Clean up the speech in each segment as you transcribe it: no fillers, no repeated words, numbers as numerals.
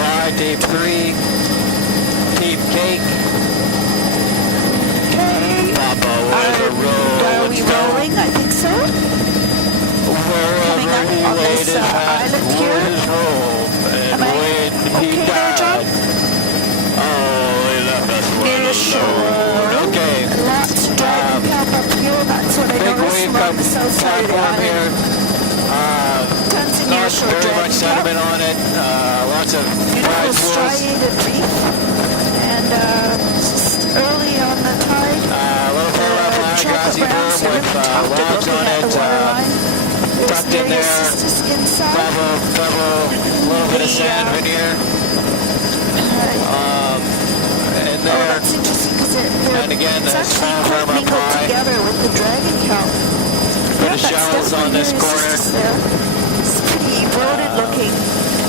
I, tape 3, tape cake. Okay. Papa was a Are we rolling? I think so. Wherever Coming he up on laid this his hat island was here. his home. And Am I when he okay there, John? died, oh, he left us Near well shore. alone. Okay. Lots of dragon kelp up here. That's what I Big noticed wave along the south side of the platform island. here. Tons of Not nearshore very dragon much kelp. sediment on it. Lots of Beautiful tide pools. striated reef. And just early on the tide. A little further up high, grassy berm with logs on it. Tucked in there. Pebble, little bit of sand veneer. In there. Oh, that's interesting because And again, it's there's actually small quite berm up mingled high. together with the dragon kelp. Bit of shells on this corner. It's pretty eroded looking.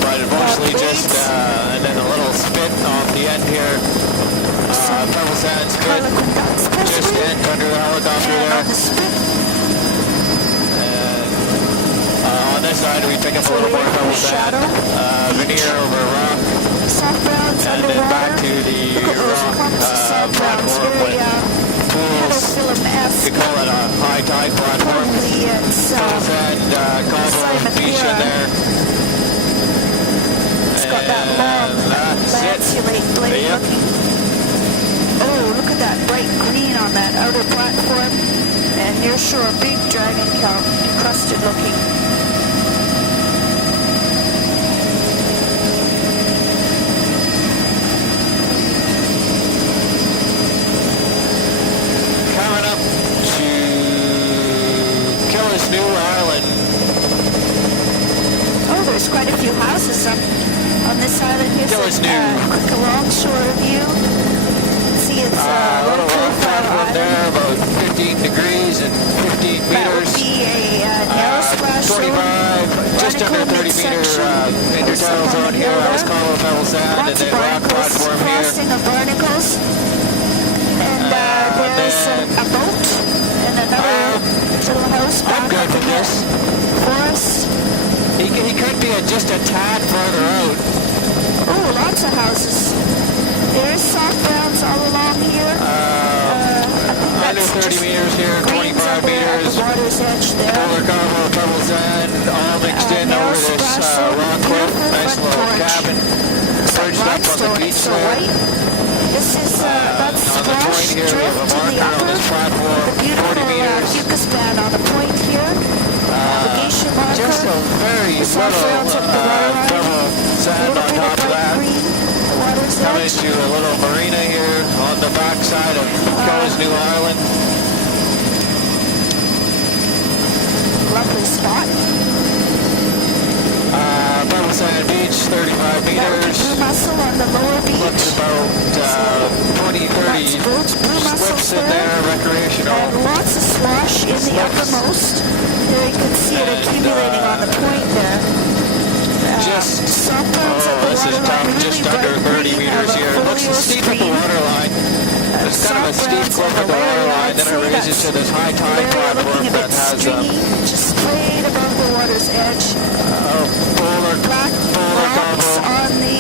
But mostly blades. just, and then a little spit off the end here. Pebble sand spit. Harlequin ducks Just possibly. end under the helicopter And there. on the spit, On this side, we pick up a So little we're more in pebble the shadow. sand. Veneer over rock. soft browns And then underwater. back to the Look at those rock clumps of sand browns. platform Very with pools. pedophyllum-esque. You call it a high tide platform. Probably it's Pebble sand, cobble Simon beach in Vera. there. It's got that long That's it. lanceolate blade Yep. looking. Oh, look at that bright green on that outer platform. And near shore, big dragon kelp, encrusted looking. Coming up to Killis New Island. Oh, there's quite a few houses on this island. Here's Killis a New. quick alongshore view. See, it's A low little rock profile platform island. there, about 15 degrees and 15 That would meters. be a narrow splash zone. 25, just under 30 meter intertidal zone here. I was calling a pebble sand, and Lots of then rock barnacles, platform here. crossing of barnacles. And there's a boat and another little house back I'm good up with in this. the forest. He could be just a tad further out. Oh, lots of houses. There is soft browns all along here. Under 30 meters here, 25 At meters. the water's edge there. Polar cobble, pebble sand, all mixed in narrow over this splash zone. rock cliff. Beautiful Nice front little porch. cabin Looks like perched up on the limestone. beach It's so there. white. This is that's On the splash point here, we have a drift in the marker on upper. this platform, The 40 beautiful meters. fucus band on the point here. Navigation marker. Just a very The soft little browns up the waterline. pebble A sand little on bit of top of bright that. green. The water's Coming edge. to a little marina here on the backside of Killis New Island. Lovely spot. Pebble Sand Beach, 35 That would be meters. blue mussel on the lower beach. Looks about 20, 30 Lots of boats, blue mussels slips in there, recreational. And lots of slosh in the Slips. uppermost. There you can see it And, accumulating on the point there. Soft browns at the this is waterline, tough, really just bright under 30 green, meters here. It looks folio steep at the screen. waterline. It's kind of a Soft steep browns cliff on at the waterline, I'd then it say raises that's to this high tide area platform looking a that bit has stringy, just straight above the water's edge. polar Black rocks cobble. on the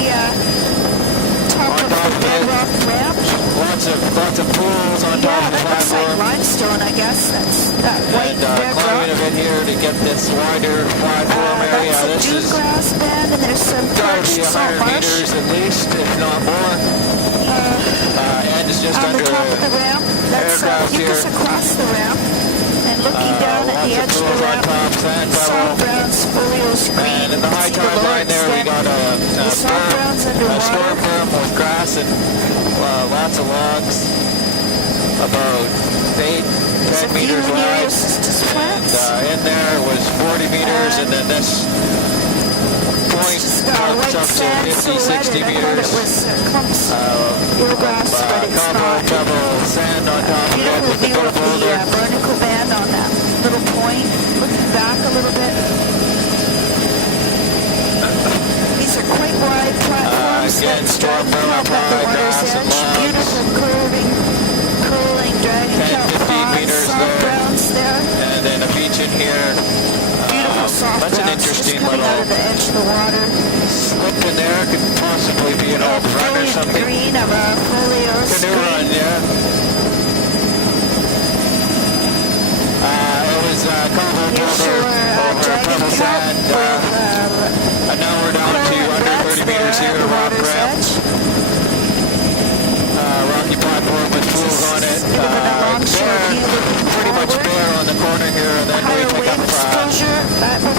top On of top the of it. bedrock ramp. Lots of pools on top Yeah, of the that looks like platform. limestone, I guess. That's that white And climbing a bedrock. bit here to get this wider platform area. That's a This dune is grass bed, and there's some gotta parched be salt 100 marsh. meters at least, if not more. And it's just On under the top of the ramp. That's aircraft fucus here. across the ramp. And looking down at the lots of edge of the pools on ramp, top, sand soft pebble. browns, folio screen. And in the high See the tide lower line there, we extent. got The soft browns a underwater. storm berm with grass and lots of logs, about 8, There's 10 a few meters near wide. assistance And plants. in there was 40 meters, and then this point Just comes white up to sand 50, 60 silhouetted. I thought meters. it was clumps eelgrass, but it's Cobble, not. pebble, sand on top of it Beautiful with a view bit of of the boulder. barnacle band on that little point. Looking back a little bit. These are quite wide platforms Again, that storm dragon berm up kelp at the high, water's grass and edge. logs. Beautiful curling dragon 10, kelp 15 ponds, meters soft there. browns there. And then a beach in here. Beautiful soft That's an browns just interesting coming out little of the edge of the water. slip bump in there. Could possibly be an old run or something. Green of a folio Canoe run, yeah. It was Combo Boulder over Pebble Sand. And now we're down to under 30 meters here, rock ramp. Rocky platform with pools on it. Pretty much bare on the corner here, and then we pick up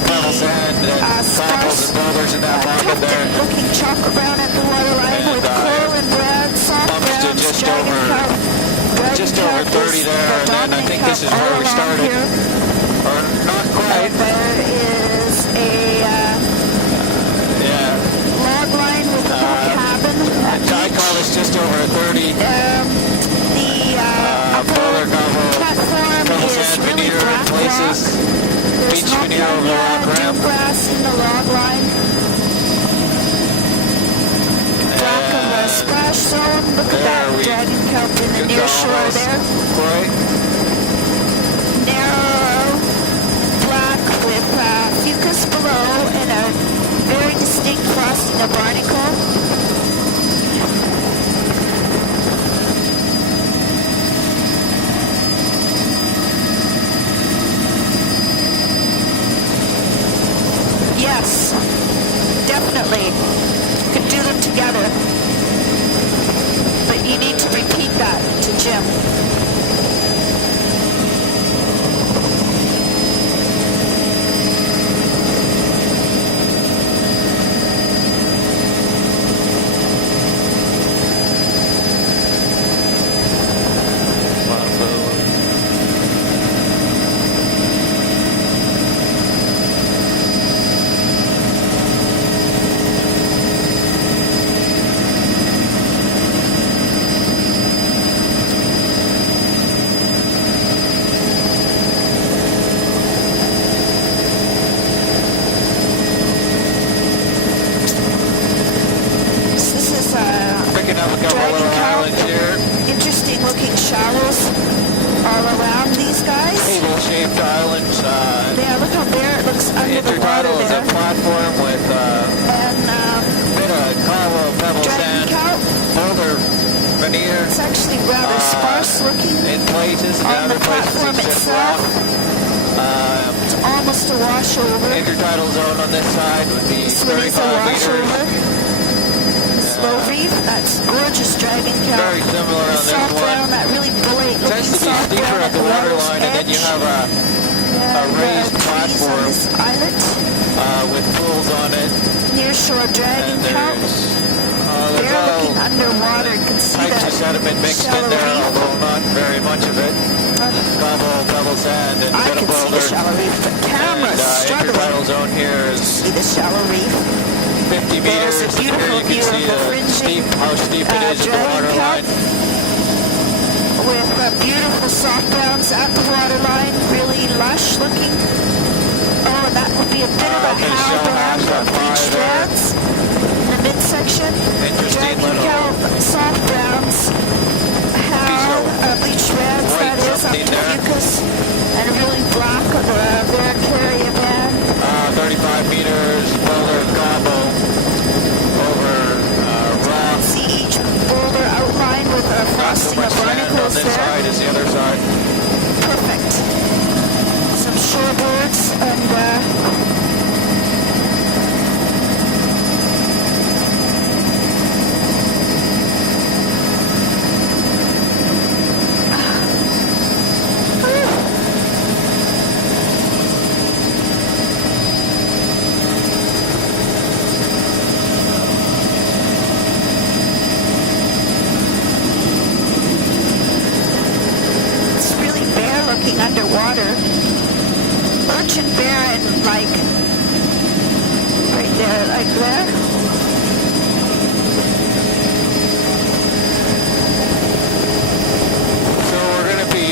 Pebble Sand and cobbles and boulders in that pocket there. Looking chalk around at the waterline with coral and brad, soft browns, just over 30 there, and then I think this is where we started. Or not quite. There is a log line with a little cabin. I call this just over 30. The Boulder platform is really black places. rock. Beach veneer over rock ramp. Grass in the log line. Black of a splash zone. Look at that dragon kelp in the near shore there. Right. Narrow, black with fucus below and a very distinct frosting of barnacle. Yes, definitely. You could do them together. But you need to repeat that to Jim. Interesting looking shallows all around these guys. Table-shaped islands. Yeah, look how bare it looks under the water is there. a platform with and bit of cobble, pebble sand, boulder veneer. It's actually rather sparse looking in places, and on the other places platform it's just itself. rock. It's almost a washover. Intertidal zone on this side would be This one is a 35 washover. meters. Slow reef, that's gorgeous dragon kelp. Very similar on this soft one. brown, that really bullet looking Tends to be soft steeper brown at the water line, and then you have a raised platform on this islet. with pools on it. Near shore dragon And kelp. there's They're all looking underwater. You can see types that of sediment mixed in shallow there, reef. although not very much of it. Cobble, pebble sand, and a I bit can of see the boulder. shallow reef. The camera's Intertidal struggling. zone here is See the shallow reef. 50 meters. There's a beautiful Here you view can of see the fringing how steep it is at the dragon water kelp line. with beautiful soft browns at the water line, really lush looking. Oh, and that would be a bit of a there's howl band shellback of up high bleach there. reds in the midsection. Interesting Dragon little kelp, soft browns, howl, bleach reds, white that is, on something the there. fucus, and really black of the Varicaria band. 35 meters, boulder gobble over rock. See each boulder outlined with a frosting of Sand on barnacles this there. side is the other side. Perfect. Some shorebirds and it's really bare looking underwater. Urchin bear and like right there, like there. So we're going to be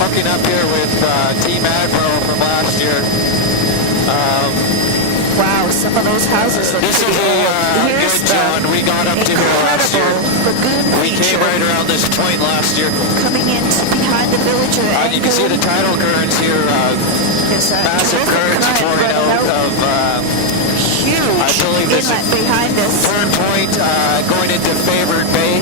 hooking up here with Team Admiral from last year. Wow, some of those houses look This will pretty be old. Here's good, the John. We got up to here last year. incredible lagoon We came feature steer. coming in behind the village of You can see the tidal currents here. Massive currents pouring out of huge I believe this inlet behind us. Turn Point going into Favored Bay.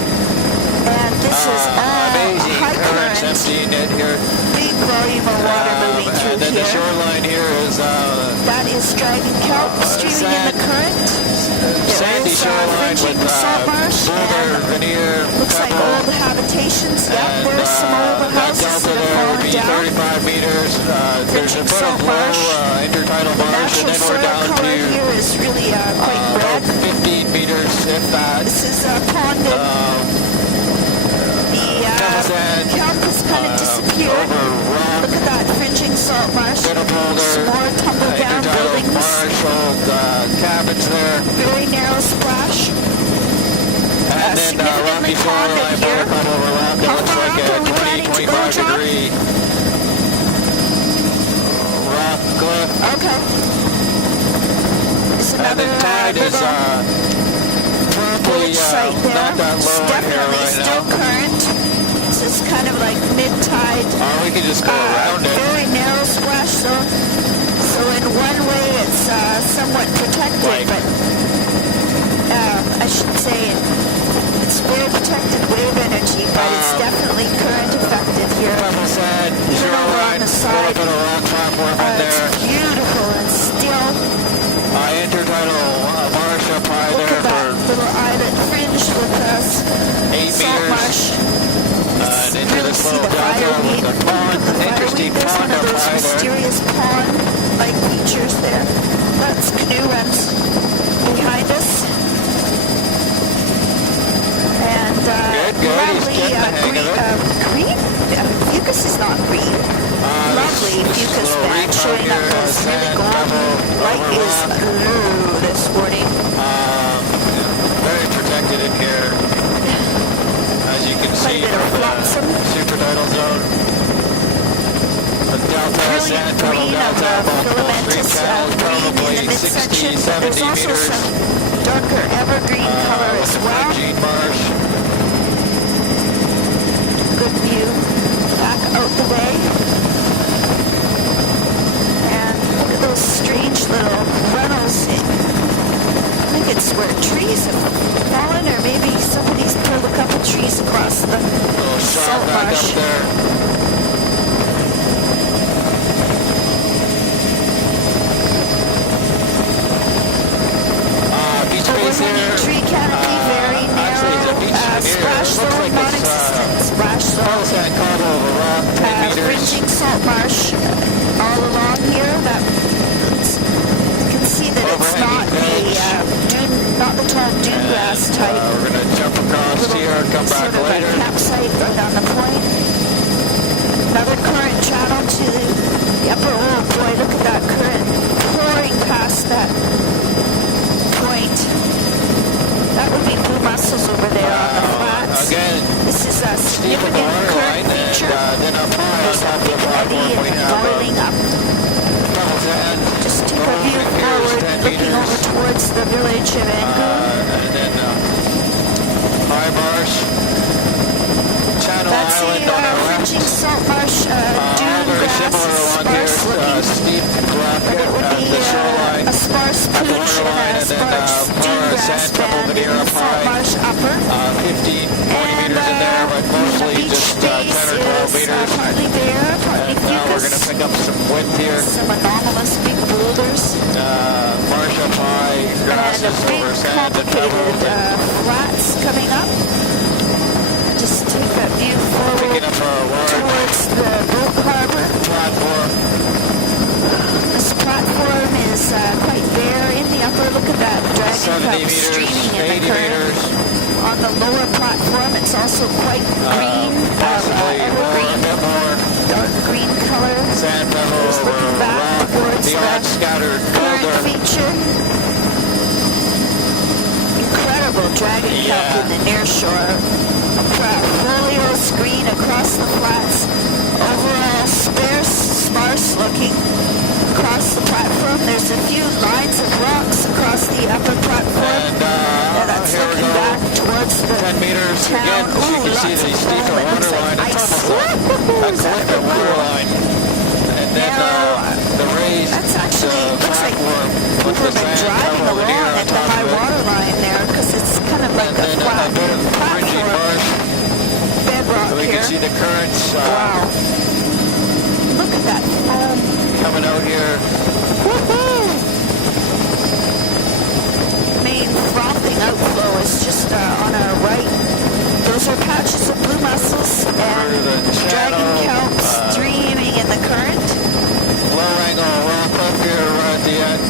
And this is Amazing high currents current, emptying it here. big volume of water moving through And then here. the shoreline here is That is dragon kelp streaming in the current. sandy shoreline with salt marsh boulder and veneer. looks like pebble, old habitations. Yep, and, there's some old that houses delta that there have would fallen be down. 35 meters. There's a bit Salt of marsh. low intertidal The marsh, and natural then we're soil down color to here is really quite about red. 15 meters, if that. This is ponded. Pebble The sand, kelp has kind of disappeared. over rock, Look at that fringing salt marsh. bit of boulder, Some more tumbled down intertidal buildings. marsh, old cabins there. Very narrow splash. And then significantly rocky shoreline, ponded here. buttercup overlap. That How looks far like up a are we 20, planning to go, 25 John? degree rock cliff. Okay. There's And another the tide is little probably village site there. not that It's low in here definitely right still now. current. This is kind of like mid-tide. Or we could just go around it. Very narrow splash zone. So in one way it's somewhat protected, Like- but I should say it's very protected wave energy, but it's definitely current affected here. Pebble sand, Even over on shoreline, the a side. little bit of rock platform in there. It's beautiful and still. Intertidal marsh up high Look there at that for little islet fringed with 8 salt meters. marsh. And into Really this see little the delta fireweed. with the pond, The interesting fireweed, there's pond one of up those high there. mysterious pond-like features there. That's canoe runs behind us. And Good, he's lovely getting the hang green, of it. green? Fucus is not green. Lovely This fucus little band reef showing out up here, as really sand, golden. pebble, Light over is rock. low this morning. Very protected in here, as you can Quite a see bit of from flotsam. the super tidal zone. The delta, Brilliant sand pebble green of delta, the multiple stream filamentous channels, green in probably the 60, midsection. 70 There's also meters. some darker evergreen color as well. Gene marsh. Good view back out the way. And look at those strange little runnels. I think it's where trees have fallen, or maybe somebody's pulled a couple trees across the Little sharp salt back marsh. up there. Beach base Overhanging here. tree canopy, very Actually, it's a narrow. beach veneer. Splash It looks zone, like it's non-existent. Splash Pearl zone. sand carved over rock, 10 meters. Fringing salt marsh all along here. That you can see that it's not not the tall dune grass type. We're going to jump across here and come back Sort of later. a campsite right on the point. Another current channel to the upper. Oh boy, look at that current pouring past that point. That would be blue mussels over there on the flats. Again, This is a steep in the significant water current line, and feature. then up high on top of the platform we Eddy and have boiling up. pebble sand. Just take a view Here's forward, 10 looking meters. over towards the village of Angoon. And then high marsh, Channel That's Island on our the left. fringing salt marsh, dune Very grass, similar along here, sparse looking. steep bluff But it would at be the shoreline. a sparse at the pooch waterline, and a and then sparse dune more grass sand pebble band in veneer the up salt high. marsh upper. 15, 20 And meters in there, but the mostly beach just 10 base or 12 is meters. partly bare, partly And now we're going to fucus. pick up some width here. Some anomalous big boulders. Marsh up high, grasses And a big over sand and complicated pebbles. flats coming up. Just take that view forward Picking up our wide towards the boat harbor. platform. This platform is quite bare in the upper. Look at that dragon 70 cup meters, streaming in 80 the current. meters. On the lower platform, it's also quite green, Possibly more, a evergreen, bit more dark green color. sand pebble Just over looking back rock. towards The odd the scattered current boulder. feature. Incredible dragon cup Yeah. in the near shore. Folio screen across the flats. Overall sparse looking. Across the platform, there's a few lines of rocks across the upper platform. And That's here we looking go. back towards the 10 meters. meters. town. Again, as you can see, the steeper water line. It's almost a cliff at water line. And then the raised That's actually looks like platform with people the have been sand driving over here along on at the top high of it. water line there because it's kind of like And a then flat a bit of fringy platform, marsh. bedrock So we here. can see the currents Wow. Look at that foam. coming out here. Woohoo! Main frothing outflow is just on our right. Those are patches of blue mussels and dragon kelp streaming in the current. Low angle rock up here right at the end.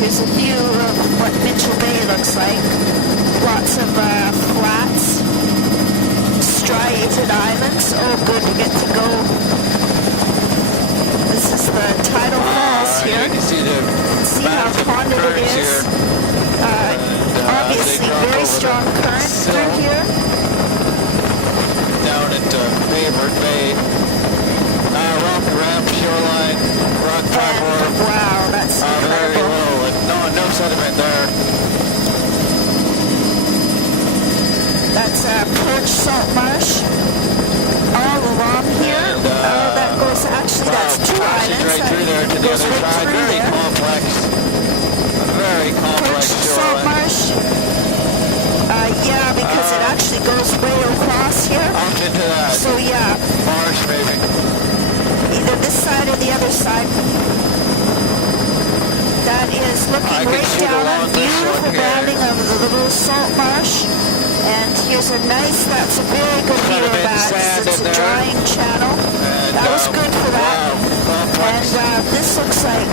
Here's a view of what Mitchell Bay looks like. Lots of flats, striated islands. Oh, good, we get to go. This is the tidal falls here. You can see the See how massive ponded it currents is. here. Obviously, they drop very over strong the current sill. through here. Down into Favorite Bay. Rock ramp, shoreline, rock platform. And wow, that's Very incredible. low, and no sediment there. That's Perch Salt Marsh all along here. And, That goes, actually, that's two passes islands. right through there to the goes other right side. through Very there. complex. A very complex Perch Salt shoreline. Marsh. Yeah, because it actually goes way across here. Off into that So yeah, marsh, maybe. either this side or the other side. That is looking I can right shoot down along on this beautiful one here. banding of the little salt marsh. And here's a nice, that's a very good view of Sediment, that. sand It's in a there. drying channel. And, That was good for that. Wow, complex. And this looks like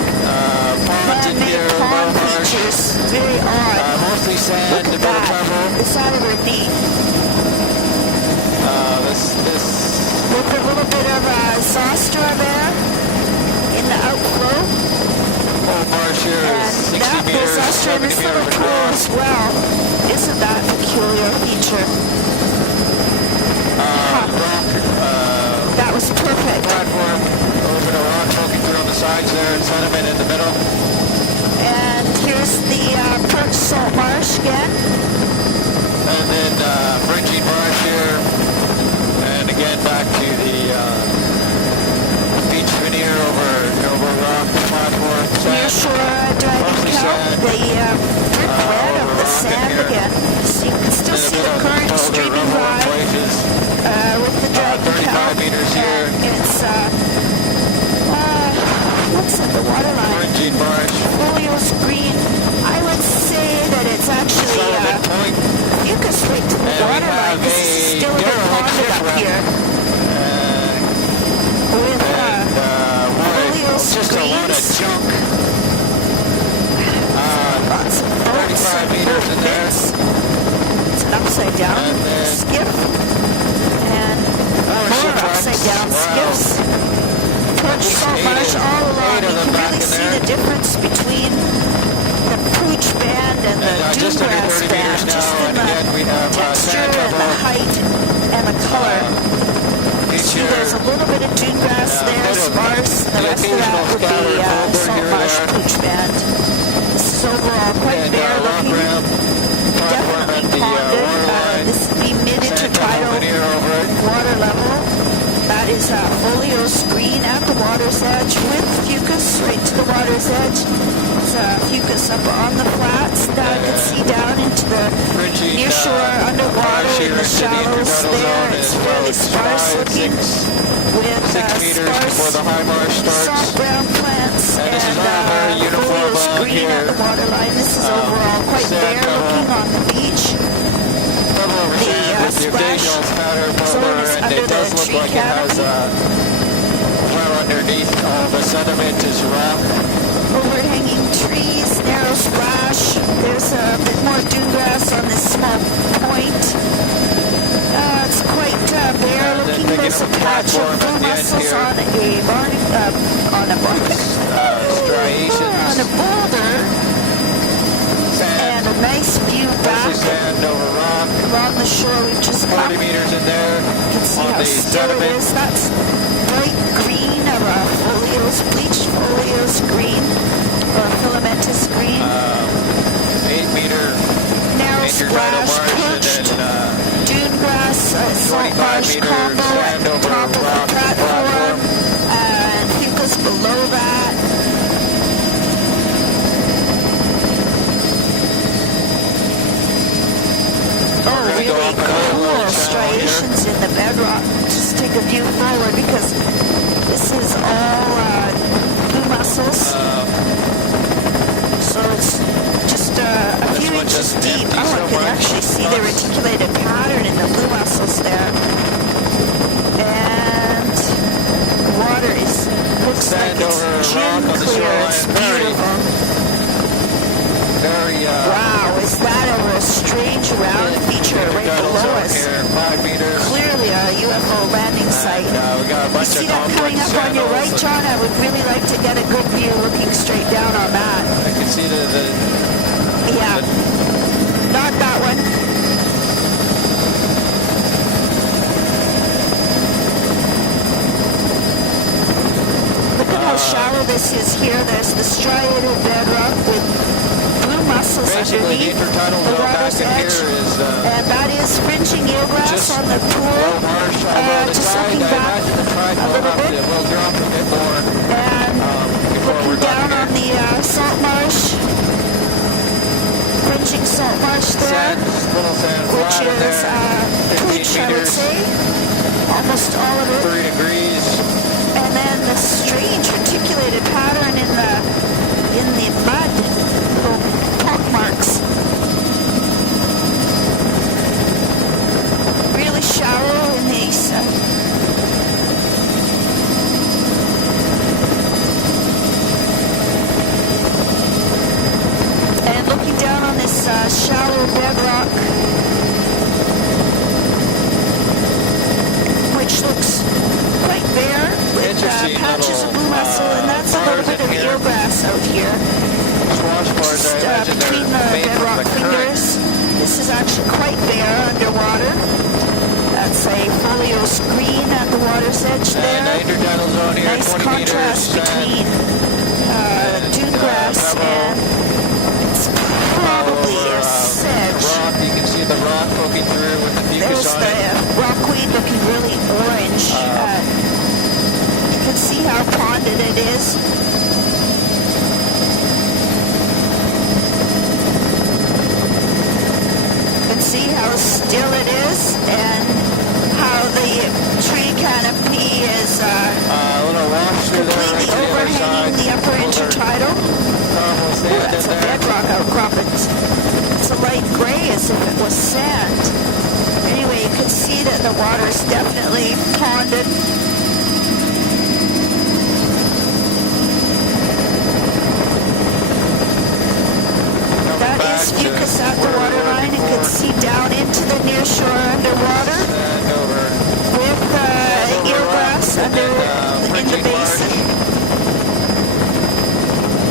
Ponds in man-made here, pond low marsh. features. Very odd. Mostly sand, Look a at bit of that. pebble. It's out of her knee. This With a little bit of zoster there in the outflow. whole marsh here is And 60 that meters, goes usher in 70 this little meters pool across. as well. Isn't that a peculiar feature? Rock That was perfect. platform, a little bit of rock poking through on the sides there, and sediment in the middle. And here's the Perch Salt Marsh again. And then fringing marsh here. And again back to the beach veneer over rock platform. Near Sand. shore dragon Mostly kelp. sand. The bricklet of the rock in sand here. again. So you can still And a see bit the of current boulder streaming rubble in by places. with the dragon 35 kelp. meters here. And it's what's at the water line? Fringing marsh. Folio's green. I would say that it's actually Sullivan Point. fucus right to the And we water line. have This is a still a bit derelict ponded up shipwreck. here. With Folio's just a lot of greens. junk. Lots of boats 35 and meters boat in there. bits. It's an upside down And then skiff. And more shipwrecks. upside down Wow. skiffs. Perch least salt marsh eight all along. of You them can back really in see there. the difference between the pooch band and the just under dewgrass 30 band. meters Just now. in And the again, we have texture sand and the pebble. height and the color. See, there's a little bit of dunegrass there, bit of sparse. The rest of that occasional would be scattered boulder salt here or marsh there. pooch band. This is overall quite And bare rock looking. ramp. Platform at Definitely the water ponded. line. This would be Sand pebble mid-intertidal veneer over it. water level. That is Folio's green at the water's edge with fucus right to the water's edge. It's fucus up on the flats that I can see down into the Fringing near shore underwater marsh in here the into the shallows intertidal there. zone It's as well. fairly It's sparse 5, looking 6 with meters before the high marsh starts. soft brown plants And this is all very uniform Folio's along green here. at the waterline. This is overall quite sand bare pebble. looking on the beach. Pebble over The, sand with the splash occasional powder zone boulder, is and under it does the look tree like it has well underneath all the sediment is rock. Overhanging trees, narrow splash. There's a bit more dunegrass on this small point. It's quite bare looking. picking There's a up a patch of platform at blue the end mussels here. on Striations. on a boulder, Sand. and a nice view back. Mostly sand over rock. along the shore. We've just 40 come. meters in there You can see on how the still it sediment. is. That's bright green of a folios, bleached folios green, or filamentous green. 8 meter Narrow major tidal splash, marsh, perched and then dune grass, salt 45 marsh meter combo at sand the over top of the rock platform, and fucus below that. Oh, gonna go really up another cool little channel here. striations in the bedrock. Just take a view forward because this is all blue mussels. So it's just a This few one inches just deep. empty Oh, I so can much. actually see the Nice. reticulated pattern in the blue mussels there. And the water looks Sand like it's over gin rock on the clear. It's shoreline. Very, beautiful. very Wow, is that ever a strange round feature right tidal below zone us? here, 5 meters. Clearly a UFO landing site. And we got a You bunch see of that coming complex up on your right, channels. John? I would really like to get a good view looking straight down on that. I can see the Yeah, not that one. Look at how shallow this is here. There's the striated bedrock with blue mussels basically the underneath intertidal the zone back water's in here edge. is And that is fringing eelgrass just on the pool. low marsh, although the Just tide, looking I back imagine the tide a little bit. will drop a bit more And before we're looking down done on here. the salt marsh, fringing salt marsh there, Sand, little sand which flat in is there, 15 bleach, I would meters, say, almost all of it. 3 degrees. And then the strange reticulated pattern in the mud, little pock marks. Really shallow in these. And looking down on this shallow bedrock, which looks quite bare with Interesting patches of little, blue mussel, and that's a little bars bit in of here. eelgrass out here. Swash bars, Just I imagine between the they're made from bedrock the current. fingers. This is actually quite bare underwater. That's a folio screen at the water's edge And the there. intertidal zone here, Nice 20 contrast meters. between dune grass and it's probably a sedge. Rock, you can see the rock poking through with the There's fucus on the it. rockweed looking really orange. You can see how ponded it is. You can see how still it is and how the tree canopy is A little wash through there right completely to the other overhanging side. the upper intertidal. Normal Oh, sand that's in a there. bedrock outcrop. It's a light gray as if it was sand. Anyway, you can see that the water's definitely ponded. That is fucus at the waterline. You can see down into the near shore underwater Sand over. with eelgrass under in the basin.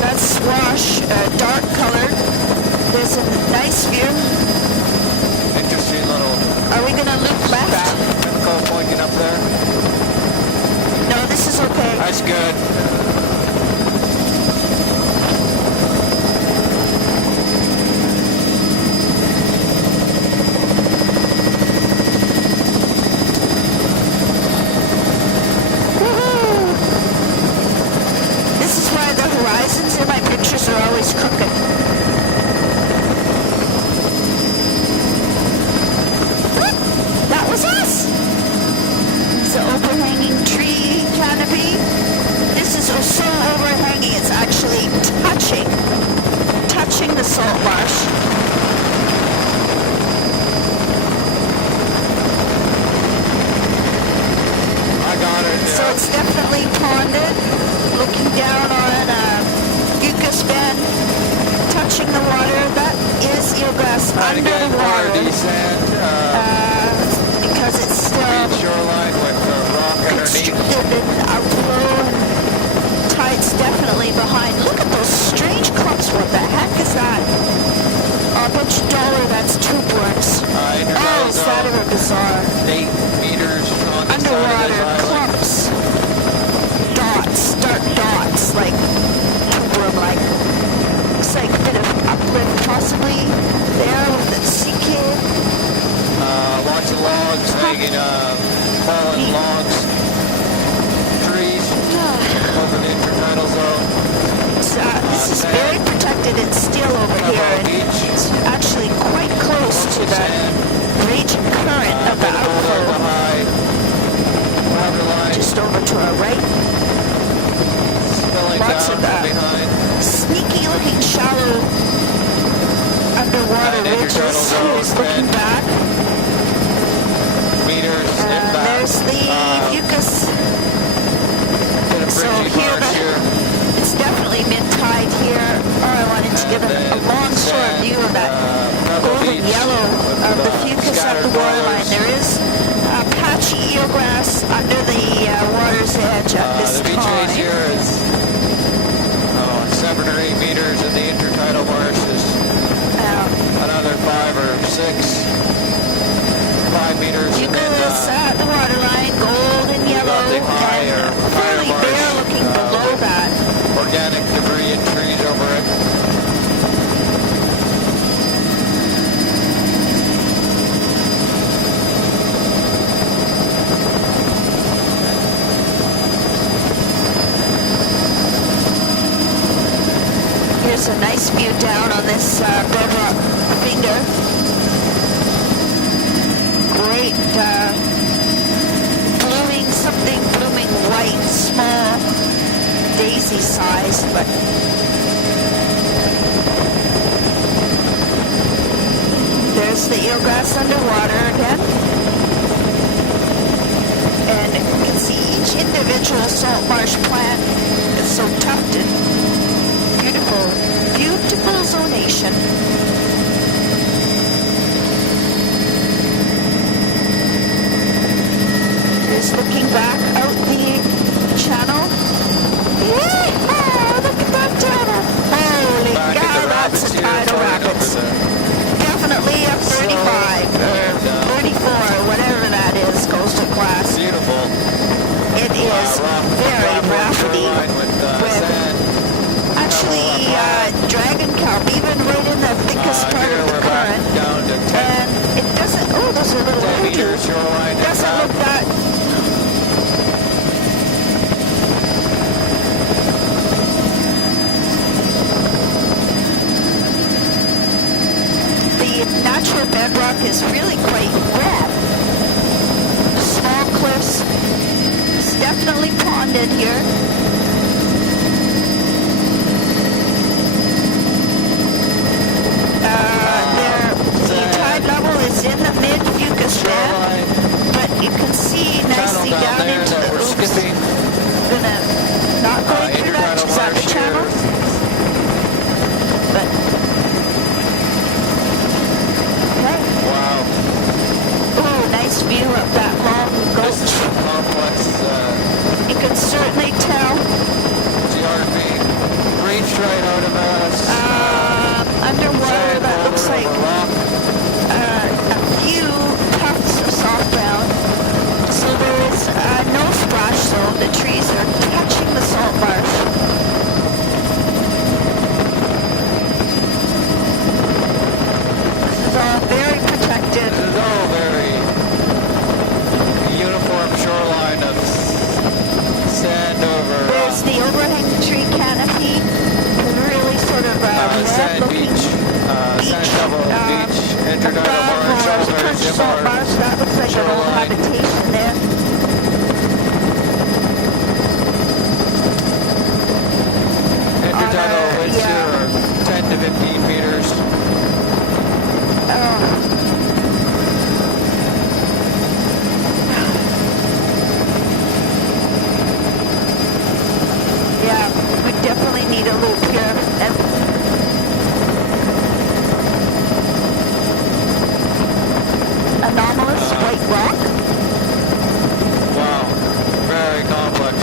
That's swash, dark colored. There's a nice view. Interesting little Are we gonna loop left? chemical pointing up there. No, this is okay. That's good. Those are 8 meters on the side of this underwater island. clumps, dots, dark dots, like like looks like a bit of uplift possibly there with the sea cave. Lots of logs hanging, fallen logs, trees over the intertidal zone. This is very protected and still over here, and it's actually quite close to the raging current of the outflow. Just over to our right. Lots of sneaky-looking shallow underwater ridges. Here's looking back. There's the Fucus. So here, it's definitely mid-tide here. I wanted to give a long-shore view of that golden yellow of the Fucus at the waterline. There is patchy eelgrass under the water's edge at this the beach time. here is 7 or 8 meters, and the intertidal marsh is another 5 or 6. 5 meters. Fucus at the waterline, golden yellow, and fairly bare looking below that. Organic debris and trees over it. Here's a nice view down on this bedrock finger. Great blooming white, small, daisy size, but there's the eelgrass underwater again. And you can see each individual salt marsh plant is so tufted. Beautiful zonation. Just looking back out the channel. Yee-haw! Look at that channel. Holy cow, that's a tidal rapids. Definitely a 35 or 34, whatever that is, coastal class. Beautiful. It is very rapidy with actually dragon kelp, even right in the thickest part of the current. And it doesn't, those are little hoodoo. It doesn't look that the natural bedrock is really quite red. Small cliffs. It's definitely ponded here. In the mid-Fucus band, but you can see nicely down into the oops. Not going through that, she's at the channel. But okay. Wow. Oh, nice view of that long gulch. Complex. You can certainly tell. Geography reached right out of us. Underwater, that looks like a few tufts of soft ground. So there is no splash zone. The trees are touching the salt marsh. This is all very protected. This is all very uniform shoreline of sand over. There's the overhanging tree canopy. Really sort of sand beach. Sand double beach. Intertidal marsh, all very similar. That looks like an old habitation there. Intertidal winds here are 10 to 15 meters. Yeah, we definitely need a loop here. Anomalous white rock. Wow, very complex.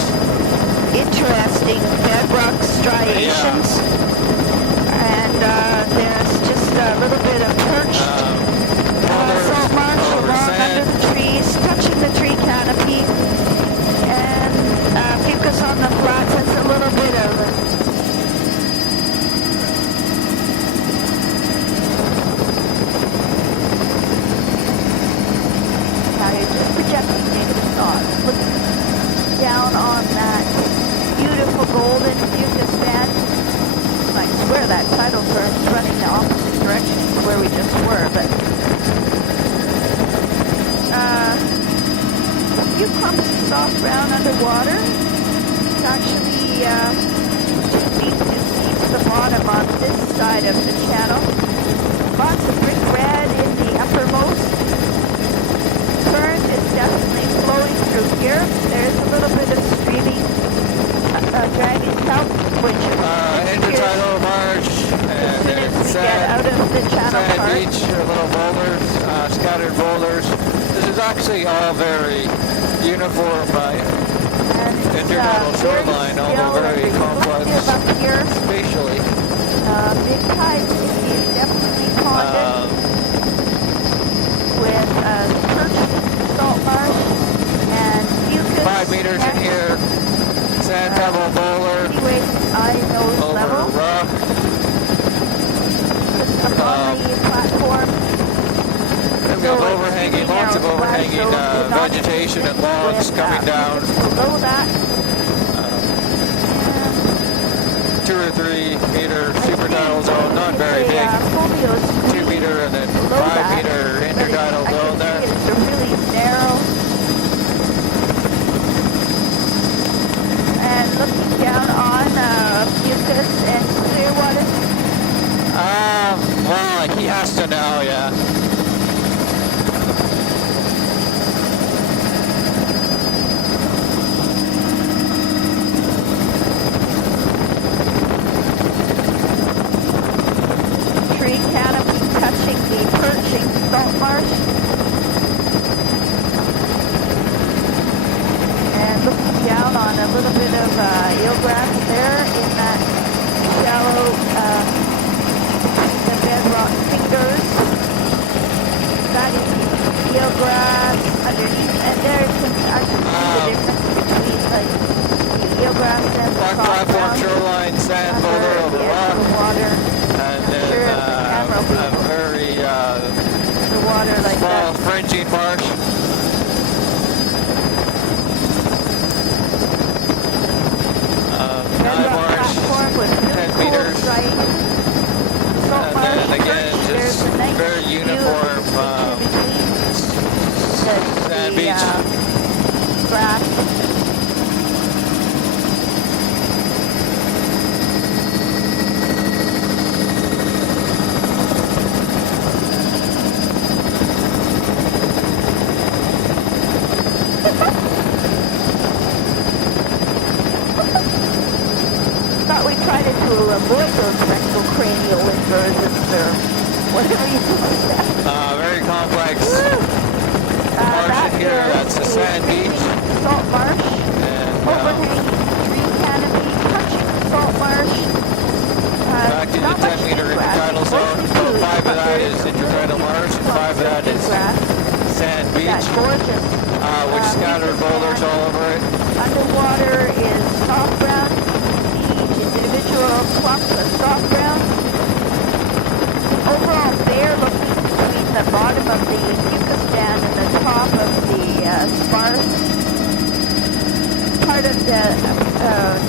Interesting bedrock striations. And there's just a little bit of perched salt marsh along under the anyway, just projecting native thoughts. Looking down on that beautiful golden fucus band. I swear that tidal current's running the opposite direction to where we just were, but a few clumps of soft brown underwater. It's actually 2 feet just seems the bottom on this side of the channel. Lots of brick red in the uppermost. Current is definitely flowing through here. There's a little bit of streaming dragging kelp, which intertidal marsh, and then we get out of the channel sand part. beach, little boulders, scattered boulders. This is actually all very uniform intertidal shoreline, although very complex up here. spatially. Big tide is definitely ponded with perched salt marsh and mucus. 5 meters in here. Sand pebble bowler. Anyways, eye nose Over level. rock. Just up on the platform. We have overhanging, lots of overhanging vegetation and logs coming down. Below that. 2 or 3 meter super tidal zone, not very big. 2 meter and then 5 meter intertidal zone there. It's a really narrow. And looking down on mucus and clear water. Well, he has to know, yeah. Tree canopy touching the perching salt marsh. And looking down on a little bit of eelgrass there in that shallow the bedrock fingers. That is eelgrass underneath, and there you can actually see the difference between like the eelgrass and the Rock soft platform, ground shoreline, sand boulder over the rock, water. and then Sure, if the camera will a very the water like small that. fringing marsh. Bedrock platform with 10 meters. Salt And marsh then again, perch. just There's a nice very view uniform between sand beach. Grass. Thought we tried to avoid those rectal cranial inversions or whatever you call that. Very complex marsh That in here. is That's a sand beach. Salt marsh. And Overhanging tree canopy, touching salt marsh. back to the Not much 10 meter grass, intertidal zone. mostly food, 5 of but that there's is intertidal marsh, and 5 of that is grass. sand That beach, gorgeous. with scattered boulders all over it. Underwater is soft brown. Each individual clump of soft brown. Overall there, looking between the bottom of the mucus band and the top of the sparse part of the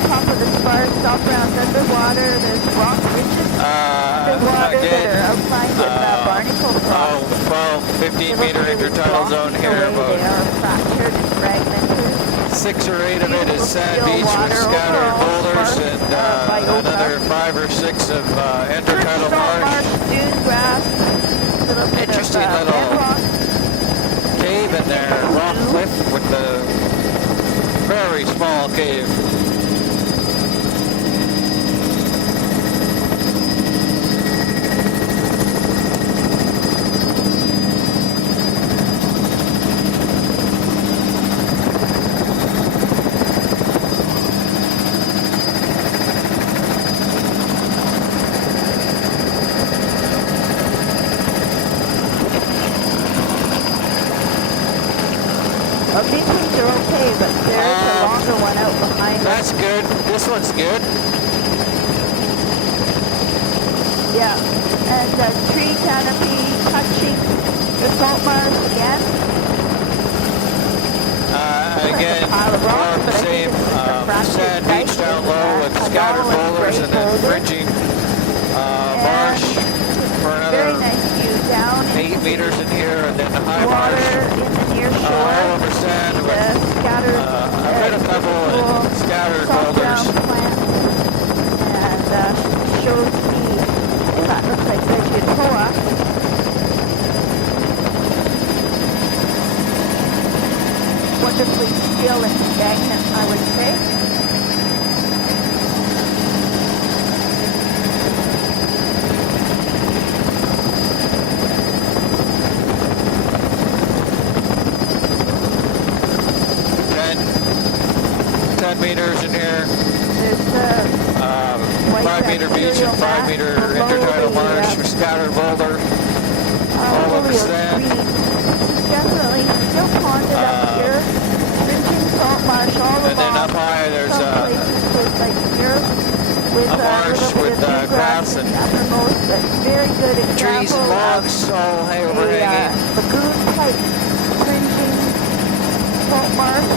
top of the sparse soft brown underwater. There's rock ridges underwater Again, that are outlined with barnacle frost. 12, 15 meter intertidal zone here. They About are fractured and fragmented. 6 or 8 of it is sand Still beach with water scattered overall, boulders, sparse, and biota. another 5 or 6 of intertidal Salt marsh. dune grass, a little bit Interesting of little bedrock. Cave in there, rock cliff with the very small cave. Well, these ones are okay, but there's a longer one out behind us. That's good. This one's good. Yeah, and the tree canopy touching the salt marsh again. again, pile of more rocks, of but the I think same it's just a fractured sand beach dike down with, low with a scattered knoll and boulders gray and then boulders. fringing marsh for Very another nice view down 8 meters in here, and then the high water marsh in the near shore. all over sand The with scattered a bit of pebble and scattered soft boulders. ground plant, and shows the that looks like Vegetoa. Wonderfully still and stagnant, I would say. Ten meters in here. There's 5 meter beach and 5 meter intertidal marsh with scattered boulder all over sand. Definitely still ponded up here. Fringing salt marsh all along. And then up high there's some places with like here with a marsh little bit with of grass in and the uppermost, but very good example trees and logs all overhanging. lagoon type fringing salt marsh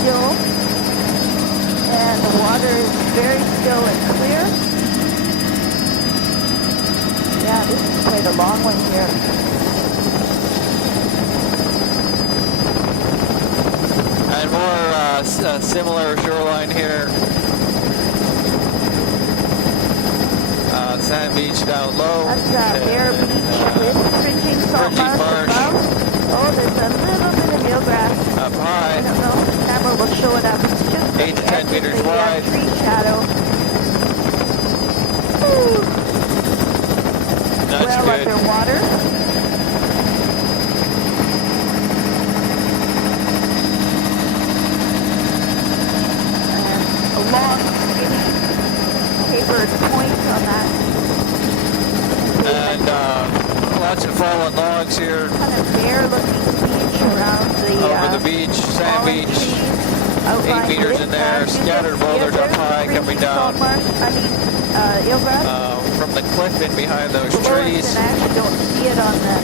still. And the water is very still and clear. Yeah, this is quite a long one here. And more similar shoreline here. Sand beach down low. That's Bear Beach with fringing salt marsh above. Oh, there's a little bit of eelgrass. Up high. I don't know if the camera will show it up. It's just 8 to 10 meters the, wide. Tree shadow. Ooh. That's well good. underwater. And a long, skinny, tapered point on that. And lots of fallen logs here Kind of bare-looking beach around the over the beach, sand fallen beach. trees. 8 meters in there, scattered boulders up high coming down eelgrass. from the cliff in behind those Below us, trees. and I actually don't see it on the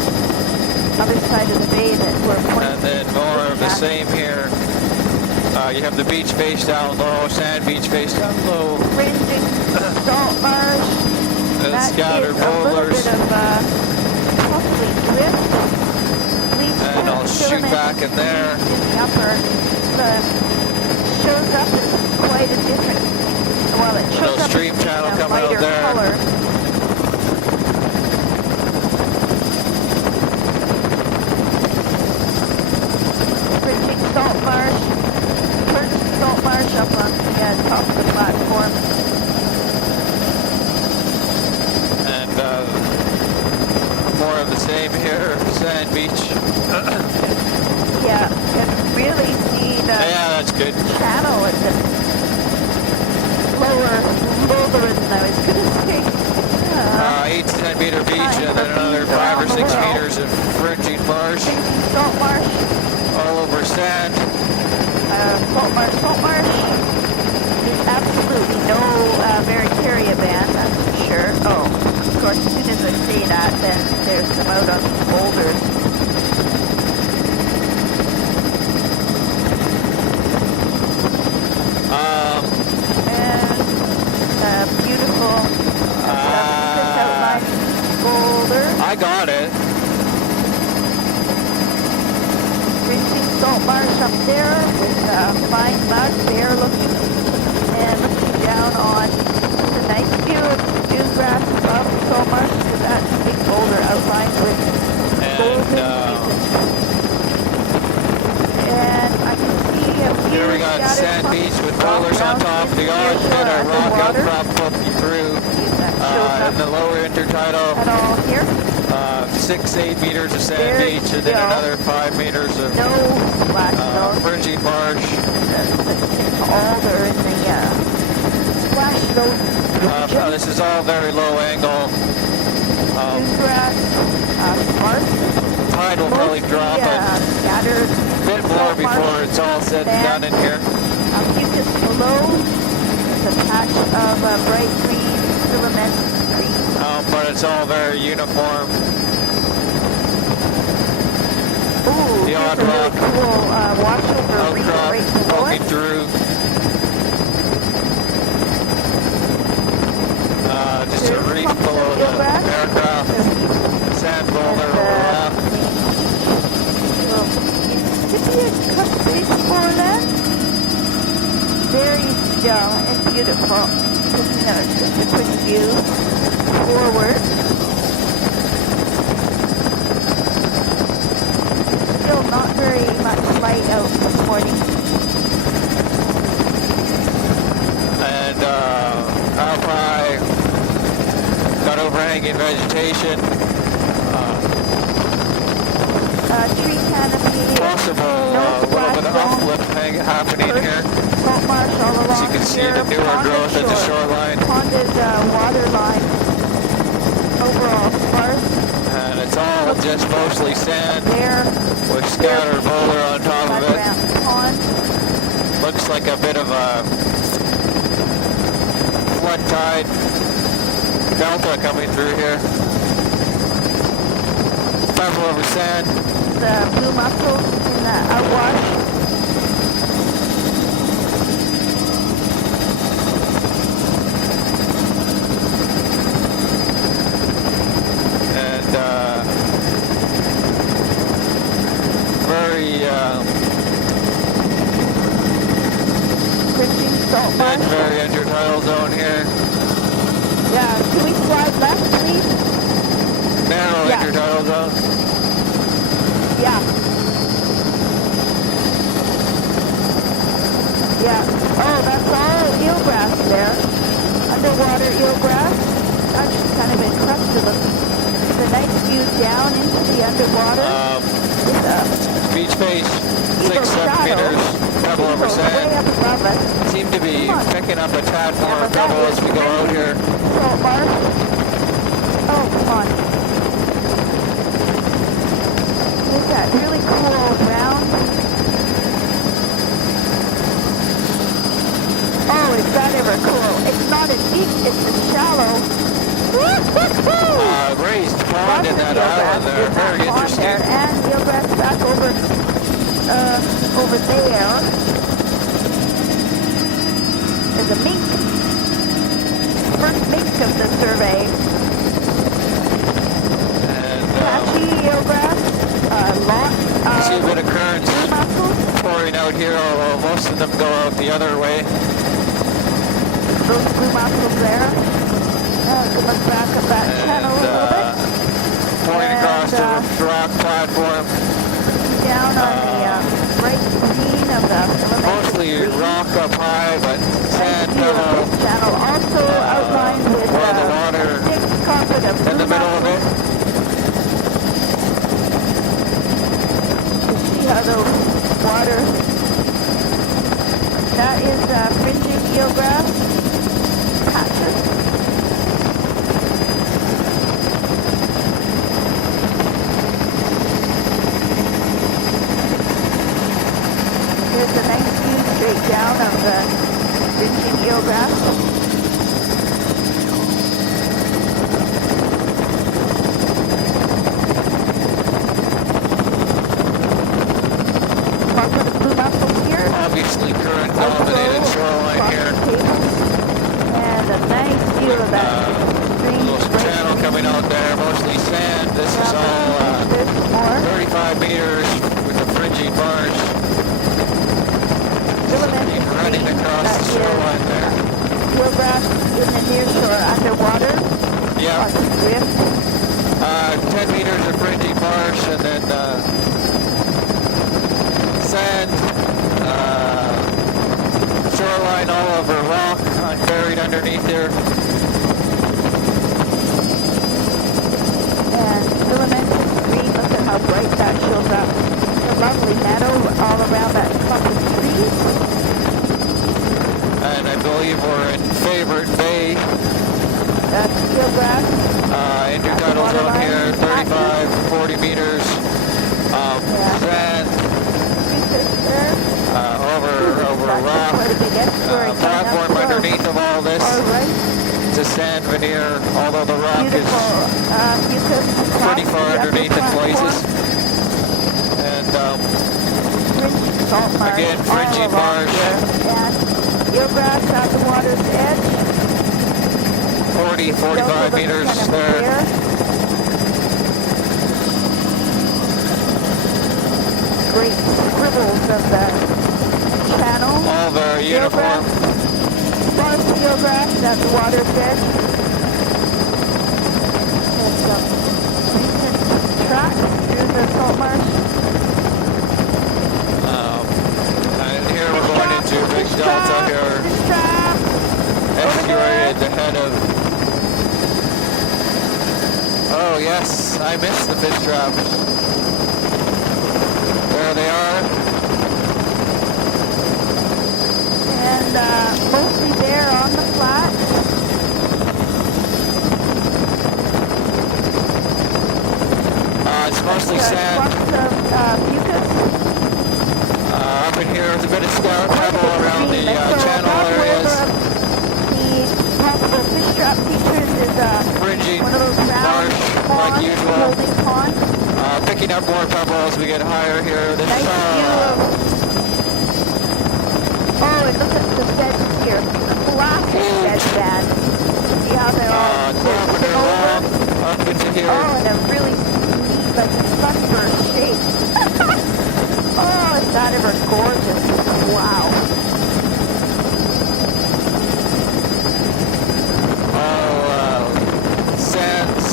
other side of the bay that we're pointing. And then more of the same here. You have the beach face down low, sand beach face down low. Fringing salt marsh. And That scattered is a little boulders. bit of possibly drift. And I'll shoot back in there. In the upper, shows up as quite a different. Well, it shows Little up stream as channel a coming out lighter there. color. Fringing salt marsh, curtain salt marsh up on the top of the platform. And more of the same here, sand beach. Yeah, you can really see the Yeah, that's good. channel at the lower boulder than I was going to say. 8 to 10 meter beach, and then another 5 or 6 meters of fringing marsh Salt marsh, all over sand. salt marsh. There's absolutely no Varicaria band, that's for sure. Oh, of course, as soon as I say that, then there's some out on these boulders. And beautiful outline boulder. I got it. Fringing salt marsh up there with fine mud there looking and looking down on the nice view of dune grass above the salt marsh with that big boulder outlined with golden and I can see a few Here we got sand beach with boulders on top, the odd bit of rock outcrop poking through. In the lower intertidal, at all here. 6-8 meters of sand Very beach, and then still. another 5 meters of No black stone. fringing marsh. Alder in the splash zone. This is all very low angle. Dune grass, sparse. Tide will probably drop Scattered. a bit more before it's all said and done in here. Mucus below. There's a patch of bright green filament tree. But it's all very uniform. Ooh, The odd here's a really rock cool washover reef see a cut base foreland? Very still and beautiful. Just a quick view forward. Still not very much light out this morning. And up high, got overhanging vegetation. Tree canopy. Possible little bit of uplift happening here. Salt marsh all along. As you can see, the newer growth at the shoreline. Ponded water line. Overall sparse. And it's all just mostly sand There. with scattered boulder on top of it. Pond. Looks like a bit of a flood tide delta coming through here. Pebble over sand. The blue mussels in the outwash. And very Crimson salt marsh. very intertidal zone here. Yeah, can we slide left, please? Narrow Yeah. intertidal zone. Yeah. Yeah. Oh, that's all eelgrass there. Underwater eelgrass. Actually kind of encrusted them. It's a nice view down into the underwater. With Beach face, Eagle 6-7 shadow. meters, pebble over way sand. up above us. Seem to be Come on. picking up a tad more but pebble that as we go out here. Salt marsh. Oh, come on. Look at that really cool round. Oh, is that ever cool? It's not as deep, it's as shallow. Raised pond in that island there, very interesting. And eelgrass back over there. There's a mink. First mink of the survey. And Patchy eelgrass. see a bit of currents blue mussels. pouring out here, although most of them go out the other way. Those blue mussels there. Can look back at that channel a little bit. Pouring And, across the rock platform. Down on the bright green of the elementary Mostly green. rock up high, but sand View of pebble this channel also outlined with where the water thick carpet of in the blue middle of it. mussels. You see how those water. That is fringing eelgrass patches. Here's a nice view straight down of the fringing eelgrass. Carpet of blue mussels here. Obviously current dominated shoreline here. And a nice view of that green Little channel coming out there, mostly sand. This is all There's some more. 35 meters with a fringing marsh. Filaments Running across the shoreline there. Eelgrass in the near shore underwater. Yeah, On the drift. 10 meters of fringing marsh and then sand, shoreline all over rock buried underneath here. And filamentous green, look at how bright that shows up. The lovely meadow all around that clump of trees. And I believe we're in Favorite Bay. That's eelgrass. Intertidal zone here, 35, 40 meters of sand over rock. Platform underneath of all this. All right. It's a sand veneer, although the rock Beautiful. is pretty far underneath in places. And Fringing salt marsh. again, fringing all along marsh. here. And eelgrass at the water's edge. 40, 45 meters kind of there. Great scribble of the channel. All very uniform. More steel grass that the water bed. There's some recent tracks through the salt marsh. And here we're going into Big Delta here. Estuary at the head of... Oh yes, I missed the fish traps. There they are. And mostly there on the flat. It's mostly sand. Lots of mucus. Up in here, there's a bit of scout pebble around the channel areas. The possible fish trap features is Fringing one of those round marsh, like ponds, usual. holding pond. Picking up more pebble as we get higher here. This Nice view of... Oh, and look at the beds here. Classic bed band. See how they're all they're long, up into here. Oh, and a really neat, like, sunburst shape. Oh, is that ever gorgeous? Wow. Sands.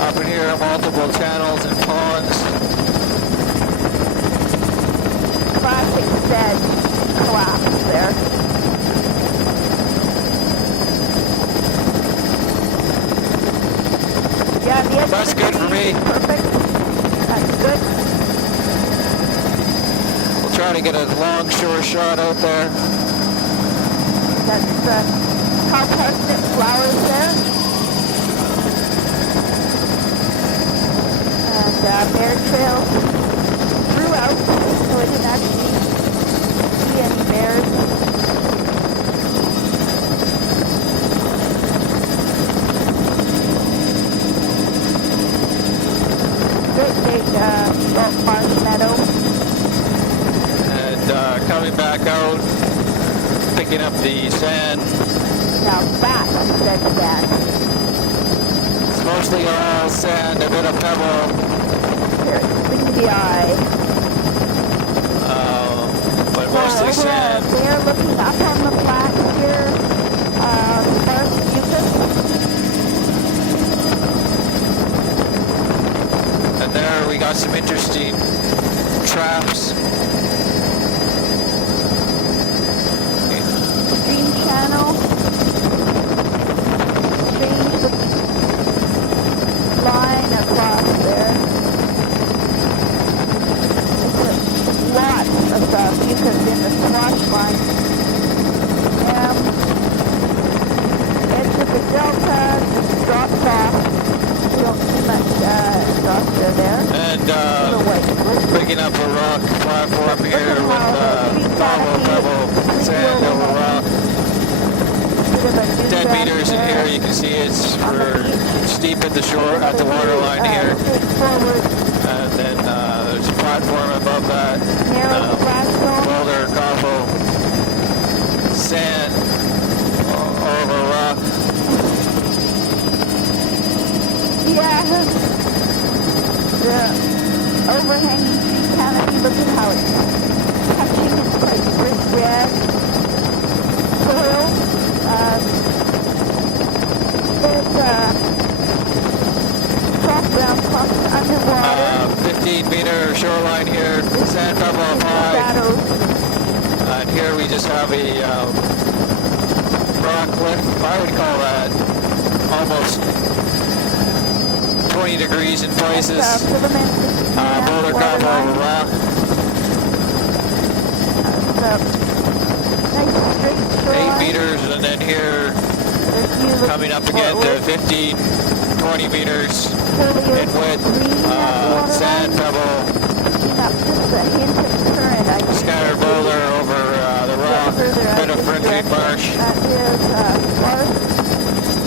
Up in here, multiple channels and ponds. Classic bed collapse there. Yeah, the edge That's of the good for tree me. is perfect. That's good. We'll try to get a long shore shot out there. That's how parsnip flowers there. And bear trails throughout, so I didn't actually see any bears. Great big salt marsh meadow. And coming back out, picking up the sand. Now that's dead sand. It's mostly all sand, a bit of pebble. Here, it's the eye. But mostly sand. They're looking up on the flat here. Sparse mucus. And there we got some interesting traps. Stream channel. Strange line across there. Lots of mucus in the swash line. Edge of the delta just drops off. We don't see much exhaustion there. And Little white slips. picking up a rock platform here with pebble, sand over rock. 10 meters in here, you can see it's steep at the shore, at the water line here. And then there's a platform above that. Boulder, cobble, sand, over rock. Yeah, the overhanging tree canopy, look at how it's touching, it's like brick red soil. There's soft ground plus underwater. 15-meter shoreline here, sand pebble up high. Shadows. And here we just have a rock cliff. I would call that almost 20 degrees in places. Boulder cobble over rock. Nice straight shoreline. 8 meters, and then here coming up again to 15, 20 meters in width. Sand pebble. Scattered boulder over the rock. Bit of fringing marsh. That is forest,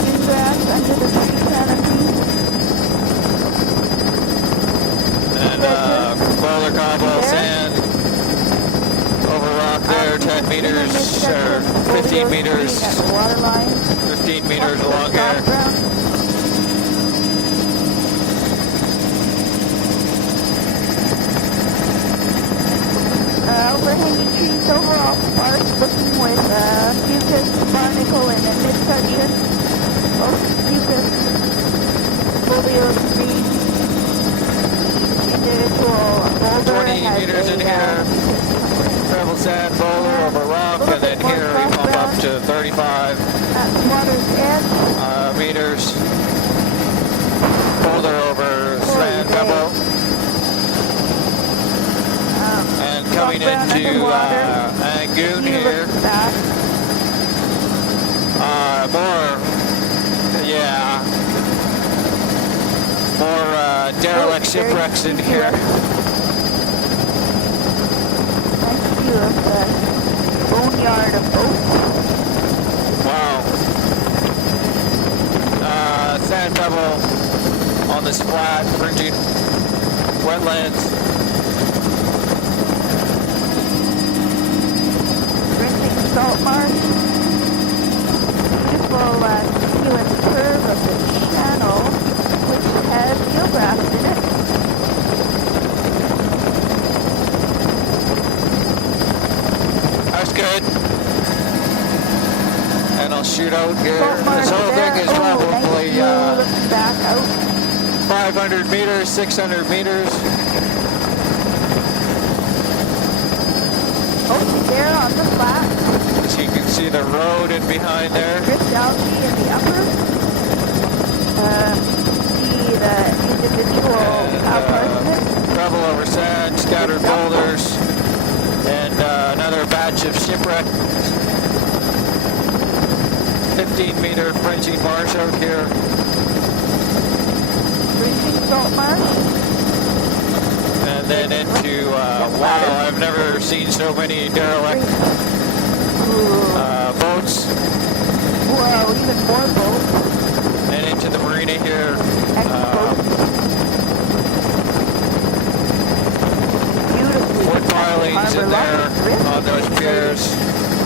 green grass under the tree canopy. And boulder cobble, sand over rock there, 10 meters, or 15 meters, 15 meters along here. hanging trees overall sparse looking with fucus, barnacle in the midsection. Both fucus, folios, green. Individual boulder 20 has meters in here. Gravel sand boulder over rock, and then here we pump up to 35 at the water's edge. meters. Boulder over sand pebble. And coming into Angoon here. More derelict shipwrecks in here. Nice view of the boneyard of boats. Wow. Sand pebble on this flat, fringing wetlands. Rinsing salt marsh. Beautiful continuous curve of the channel, which has geographs in it. That's good. And I'll shoot out here. Salt marsh This whole there. thing is probably Looking back out. 500 meters, 600 meters. Oh, there on the flat. So you can see the road in behind there. Drift algae in the upper. See the individual parts of it. Gravel over sand, scattered boulders, and another batch of shipwreck. 15-meter fringing marsh out here. Rinsing salt marsh. And then into, wow, I've never seen so many derelict boats. Whoa, even more boats. And into the marina here. Beautifully. Wood pilings in there on those piers.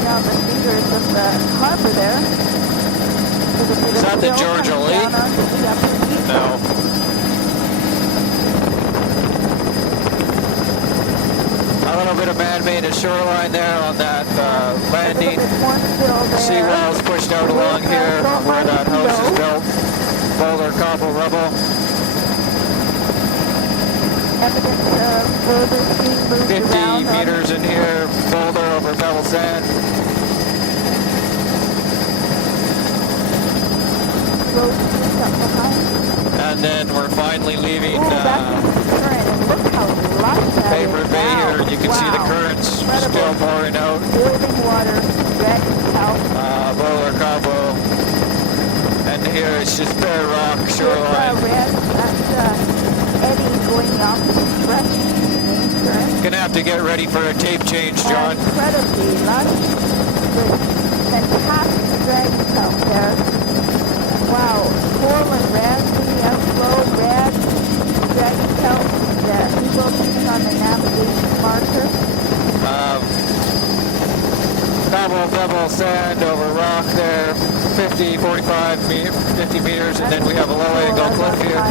Down the fingers of the harbor there. Is that the Georgia Lee? No. A little bit of man-made shoreline there on that landing. Seawalls pushed out along here where that house is built. Boulder, cobble, rubble. Evidence of boulders being moved 50 around meters in here, boulder over pebble sand. And then we're finally leaving Favorite Bay here. You can see the currents still pouring out. Boiling water, red south. Boulder, cobble. And here it's just bare rock shoreline. That's eddy going the opposite direction. Gonna have to get ready for a tape change, John. Incredibly lush with fantastic dragon out there. Wow, coral and red in the outflow, red dragon kelp, the eagle sitting on the navigation marker. Cobble, pebble, sand over rock there, 50 meters, and then we have a low angle cliff here,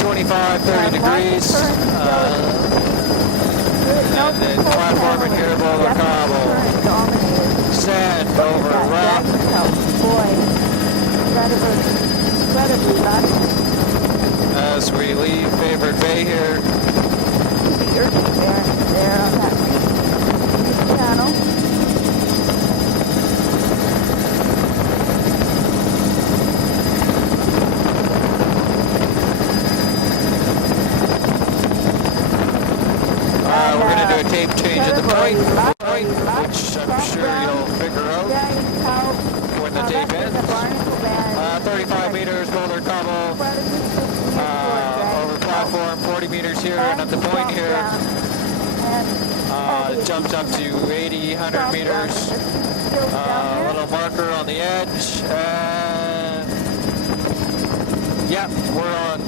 25, 30 degrees, and then platform in here, boulder, cobble, sand over rock. Boy, incredibly lush. As we leave Favorite Bay here. The urchin there on that channel. We're going to do a tape change at the point, which I'm sure you'll figure out when the tape ends. 35 meters, boulder, cobble, over platform, 40 meters here, and at the point here, it jumps up to 80, 100 meters. A little marker on the edge, and yeah, we're on.